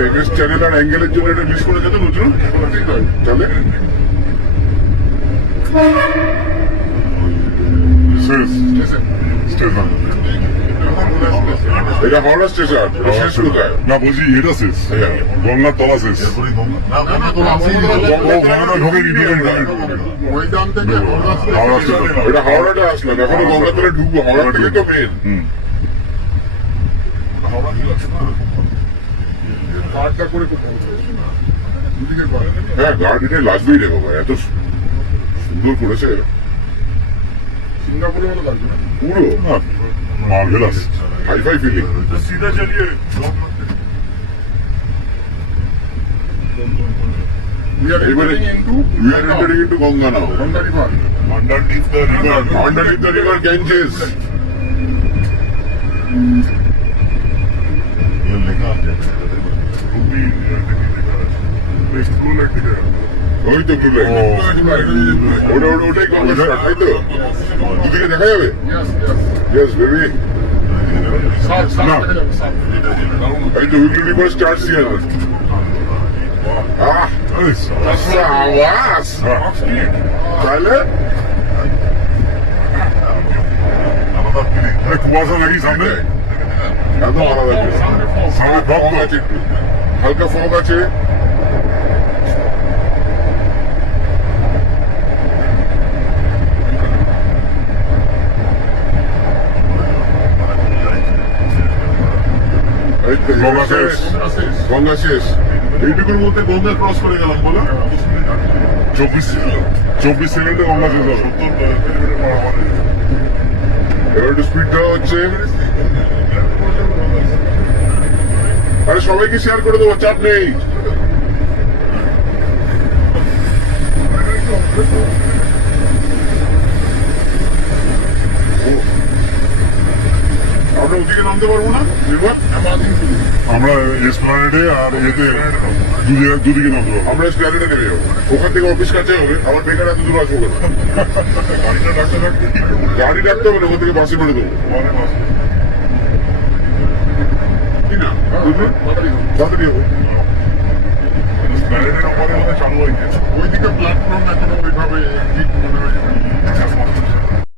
MS channel আর অ্যাঙ্গেলের জন্য এটা miss করে যেত নজরুল তাহলে স্টেশন এটা হাওড়া স্টেশন শেষ কোথায় না বলছি এটা শেষ গঙ্গার তলা শেষ ময়দান থেকে হাওড়া স্টেশন এটা হাওড়াটা আসলাম এখনো গঙ্গাতলে ঢুকবো হাওড়া থেকে তো মেন কার্ডটা করে করতে হবে দুদিকে কর হ্যাঁ গার্ডেনে লাগবেই রে বাবা এত সুন্দর করেছে সিঙ্গাপুরের মতো লাগবে না পুরো মার্ভেলাস হাইফাই ফিলিং सीधा चलिए We are এবারে entering into we are entering into Ganga now Ganga River. underneath the river underneath the river Ganges ये लिखा है भी नेक्स्ट को लेके गया ওই তো ব্লু লাইন ওটা ওটা ওটাই গঙ্গা স্টার্ট তাই তো দুদিকে দেখা যাবে Yes, yes. Yes baby South, south No. থেকে যাবে, south. এই তো উইকলি রিভার স্টার্টস হিয়ার আহ সাবাস তাহলে কুয়াশা নাকি সামনে একদম আলাদা place। সামনে ফগ ভক্ত আছে একটু হালকা ফগ আছে এই তো গঙ্গা শেষ। গঙ্গা শেষ এইটুকুর মধ্যে গঙ্গা ক্রস করে গেলাম বলো 24 সেকেন্ডে গঙ্গা শেষ হবে এবার একটু স্পিড দেওয়া হচ্ছে আরে সবাইকে শেয়ার করে দেবো চাপ নেই আমরা ওদিকে নামতে পারবো না এবার আমরা এসপ্লানেডে আর এতে দুদিকে নামতে পারবো আমরা স্প্ল্যানেডে নেমে যাবো ওখান থেকে অফিস কাছে হবে আমার বেকার এত দূর আসবো কেন গাড়িটা ডাকতে ডাকতে গাড়ি রাখতে হবে না ওখান থেকে বাসে মেরে দেবো কি না তাড়াতাড়ি হবে এসপ্লানেডের ওপরে মধ্যে চালু হয়ে গেছে ওইদিকে প্ল্যাটফর্ম এখনো ওইভাবে ঠিক মনে হয়